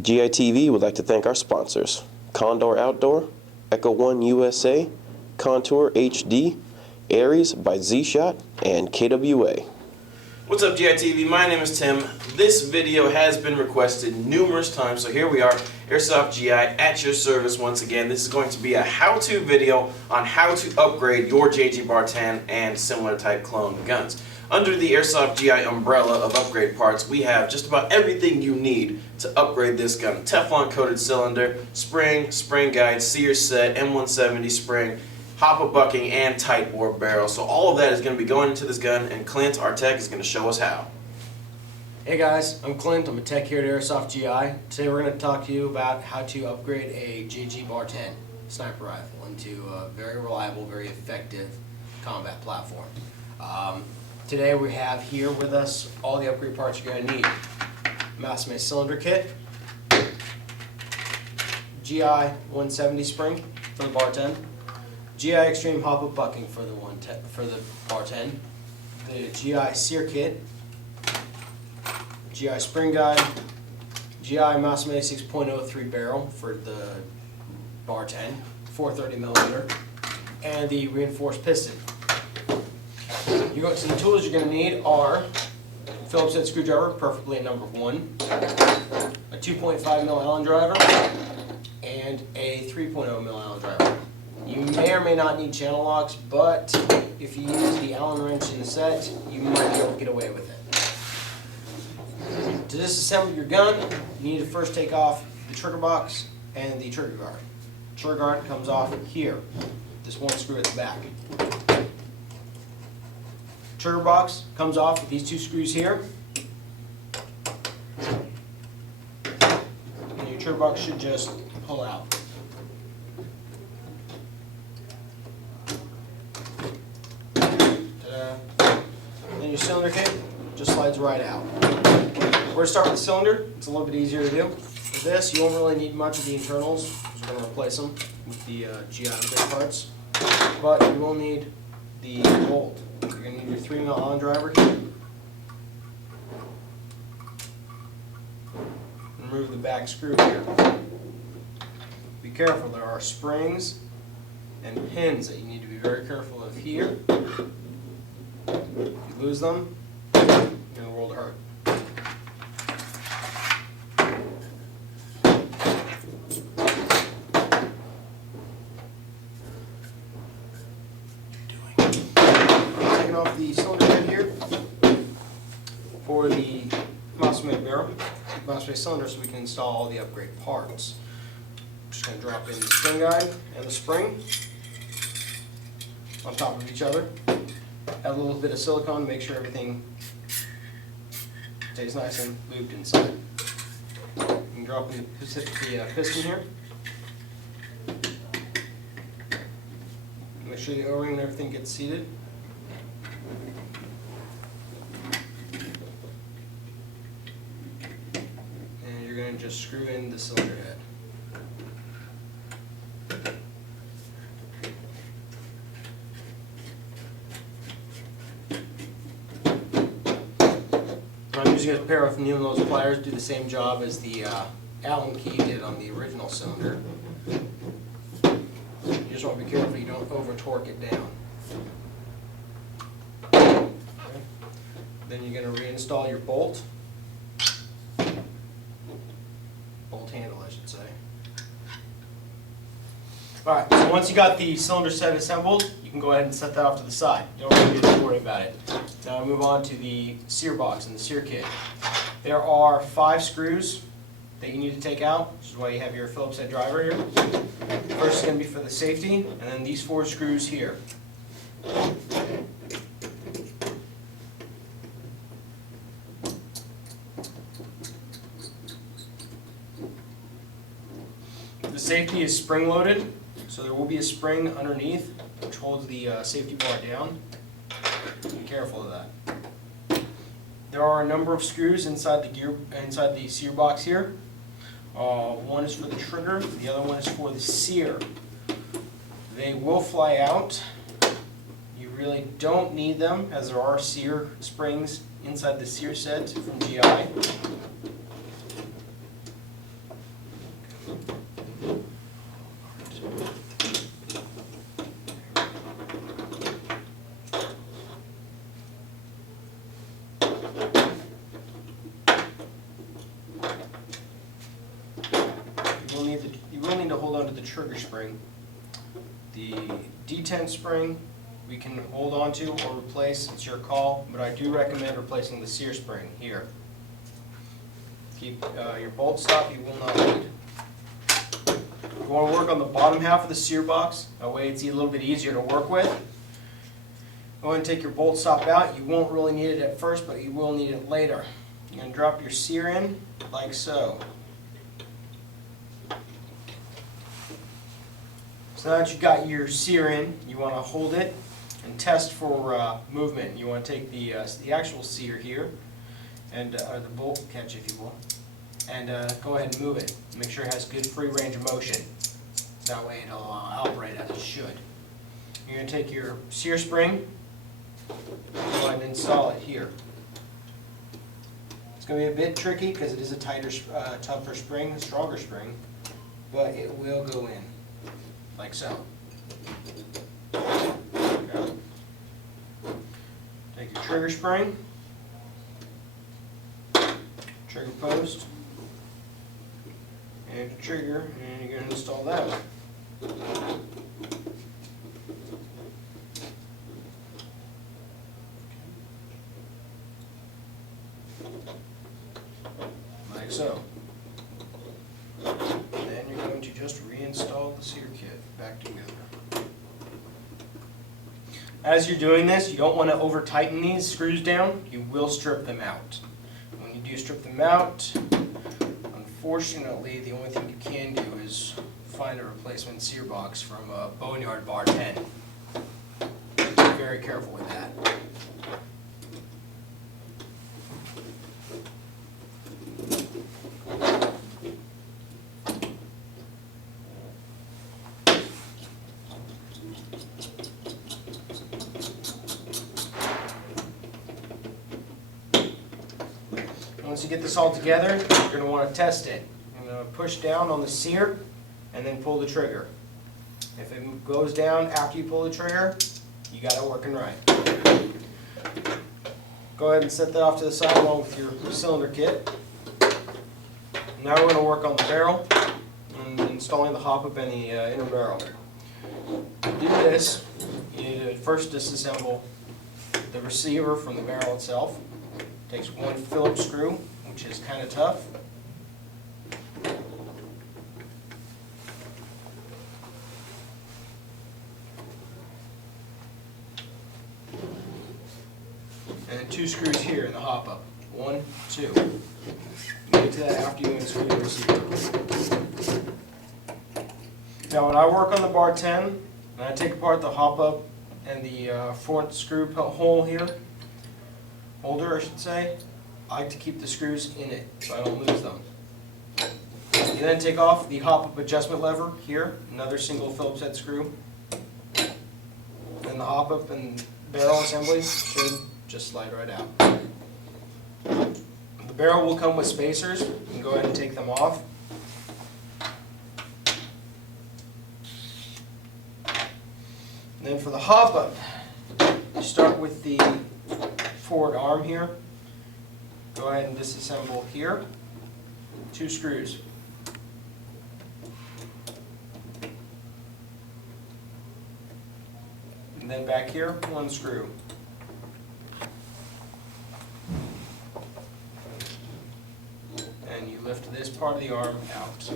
GITV would like to thank our sponsors: Condor Outdoor, Echo One USA, Contour HD, Aries by Z-Shot, and KWA. What's up, GITV? My name is Tim. This video has been requested numerous times, so here we are, Airsoft GI at your service once again. This is going to be a how-to video on how to upgrade your JG BAR10 and similar type clone guns. Under the Airsoft GI umbrella of upgrade parts, we have just about everything you need to upgrade this gun. Teflon coated cylinder, spring, spring guide, sear set, M170 spring, hopper bucking, and tight bore barrel. So all of that is going to be going into this gun, and Clint, our tech, is going to show us how. Hey guys, I'm Clint. I'm a tech here at Airsoft GI. Today we're going to talk to you about how to upgrade a JG BAR10 sniper rifle into a very reliable, very effective combat platform. Today we have here with us all the upgrade parts you're going to need. Massime cylinder kit, GI 170 spring for the BAR10, GI Extreme hop-up bucking for the BAR10, the GI sear kit, GI spring guide, GI Massime 6.03 barrel for the BAR10, 430mm, and the reinforced piston. So the tools you're going to need are Phillips head screwdriver, preferably a number 1, a 2.5mm Allen driver, and a 3.0mm Allen driver. You may or may not need channel locks, but if you use the Allen wrench in the set, you might be able to get away with it. To disassemble your gun, you need to first take off the trigger box and the trigger guard. Trigger guard comes off here, this one screw at the back. Trigger box comes off with these two screws here, and your trigger box should just pull out. Then your cylinder kit just slides right out. We're going to start with the cylinder. It's a little bit easier to do. With this, you won't really need much of the internals. We're going to replace them with the GI upgrade parts. But you will need the bolt. You're going to need your 3mm Allen driver here. Remove the back screw here. Be careful, there are springs and pins that you need to be very careful of here. If you lose them, you're going to roll to hurt. Taking off the cylinder head here for the Massime barrel, Massime cylinder, so we can install all the upgrade parts. I'm just going to drop in the spring guide and the spring on top of each other. Add a little bit of silicone to make sure everything stays nice and lubed inside. You can drop in the piston here. Make sure the O-ring and everything gets seated. And you're going to just screw in the cylinder head. I'm using a pair of needle nose pliers to do the same job as the Allen key did on the original cylinder. You just want to be careful you don't over torque it down. Okay. Then you're going to reinstall your bolt. Bolt handle, I should say. Alright, so once you got the cylinder set assembled, you can go ahead and set that off to the side. You don't really need to worry about it. Now I'll move on to the sear box and the sear kit. There are 5 screws that you need to take out, which is why you have your Phillips head driver here. First is going to be for the safety, and then these 4 screws here. The safety is spring loaded, so there will be a spring underneath which holds the safety bar down. Be careful of that. There are a number of screws inside the sear box here. One is for the trigger, the other one is for the sear. They will fly out. You really don't need them, as there are sear springs inside the sear set from GI. to the trigger spring. The D10 spring we can hold on to or replace, it's your call, but I do recommend replacing the sear spring here. Keep your bolt stop, you will not need. You want to work on the bottom half of the sear box, that way it's a little bit easier to work with. Go ahead and take your bolt stop out. You won't really need it at first, but you will need it later. You're going to drop your sear in like so. So now that you've got your sear in, you want to hold it and test for movement. You want to take the actual sear here, and or the bolt catch, if you will, and go ahead and move it. Make sure it has good free range of motion. That way it'll operate as it should. You're going to take your sear spring, go ahead and install it here. It's going to be a bit tricky because it is a tighter, tougher spring, a stronger spring, but it will go in, like so. Okay. Take your trigger spring, trigger post, and your trigger, and you're going to install that one. Like so. Then you're going to just reinstall the sear kit back together. As you're doing this, you don't want to over tighten these screws down. You will strip them out. When you do strip them out, unfortunately, the only thing you can do is find a replacement sear box from a Boneyard BAR10. Be very careful with that. Once you get this all together, you're going to want to test it. You're going to push down on the sear and then pull the trigger. If it goes down after you pull the trigger, you got it working right. Go ahead and set that off to the side along with your cylinder kit. Now we're going to work on the barrel and installing the hop-up and the inner barrel. To do this, you need to first disassemble the receiver from the barrel itself. Takes one Phillips screw, which is kind of tough. And two screws here in the hop-up. 1, 2. You get to that after you unscrew the receiver. Now when I work on the BAR10, and I take apart the hop-up and the front screw hole here, holder I should say, I like to keep the screws in it so I don't lose them. You then take off the hop-up adjustment lever here, another single Phillips head screw. Then the hop-up and barrel assembly should just slide right out. The barrel will come with spacers. You can go ahead and take them off. And then for the hop-up, you start with the forward arm here. Go ahead and disassemble here. 2 screws. And then back here, 1 screw. And you lift this part of the arm out.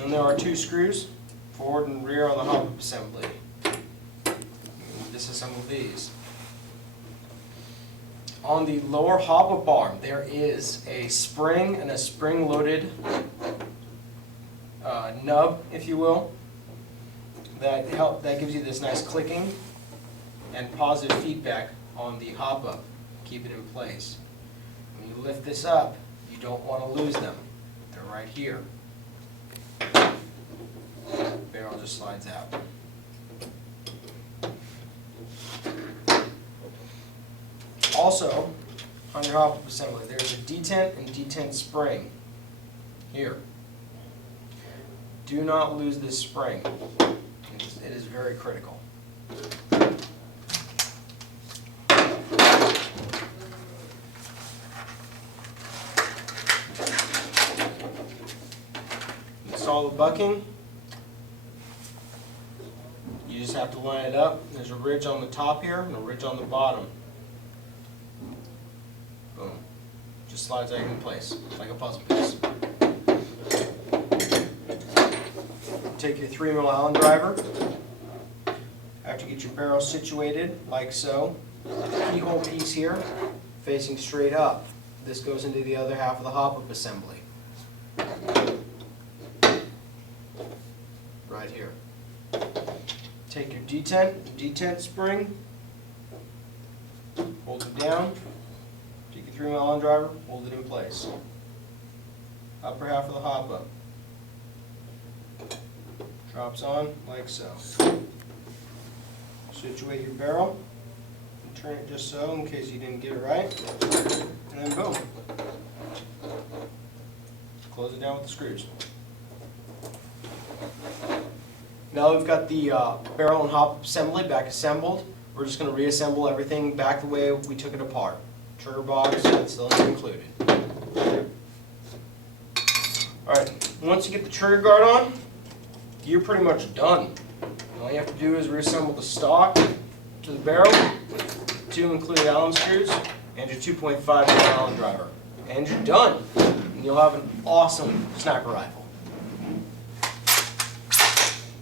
And there are 2 screws, forward and rear on the hop-up assembly. Disassemble these. On the lower hop-up arm, there is a spring and a spring-loaded nub, if you will, that gives you this nice clicking and positive feedback on the hop-up. Keep it in place. When you lift this up, you don't want to lose them. They're right here. Barrel just slides out. Also, on your hop-up assembly, there's a detent and detent spring here. Do not lose this spring. It is very critical.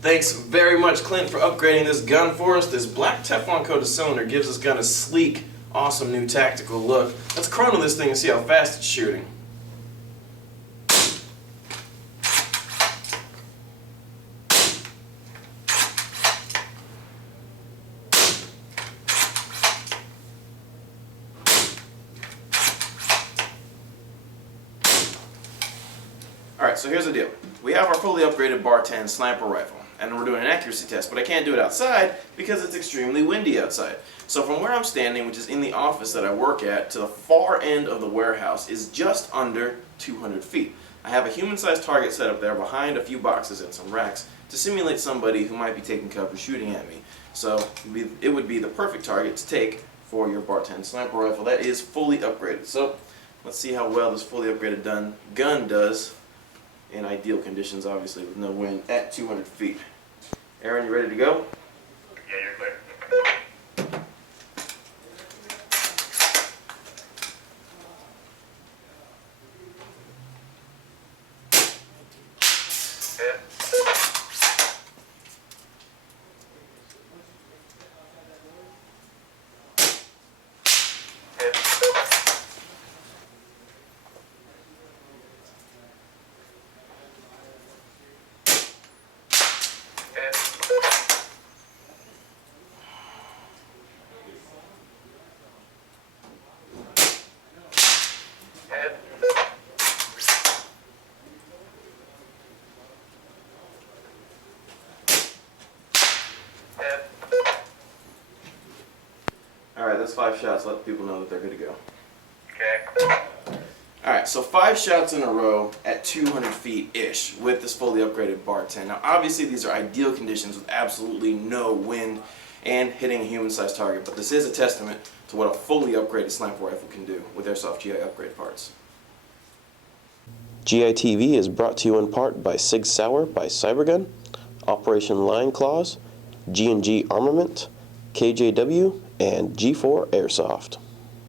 Thanks very much, Clint, for upgrading this gun for us. This black Teflon coated cylinder gives this gun a sleek, awesome new tactical look. Let's chrono this thing and see how fast it's shooting. Alright, so here's the deal. We have our fully upgraded BAR10 sniper rifle, and we're doing an accuracy test, but I can't do it outside because it's extremely windy outside. So from where I'm standing, which is in the office that I work at, to the far end of the warehouse is just under 200 feet. I have a human-sized target set up there behind a few boxes and some racks to simulate somebody who might be taking cover shooting at me. So it would be the perfect target to take for your BAR10 sniper rifle that is fully upgraded. So let's see how well this fully upgraded gun does in ideal conditions, obviously with no wind, at 200 feet. Aaron, you ready to go? Yeah, you're clear. Hit. Hit. Alright, that's 5 shots. Let people know that they're good to go. Okay. Alright, so 5 shots in a row at 200 feet-ish with this fully upgraded BAR10. Now obviously these are ideal conditions with absolutely no wind and hitting a human-sized target, but this is a testament to what a fully upgraded sniper rifle can do with Airsoft GI upgrade parts. GI TV is brought to you in part by Sig Sauer by Cybergun, Operation Lion Claws, G&G Armament, KJW, and G4 Airsoft.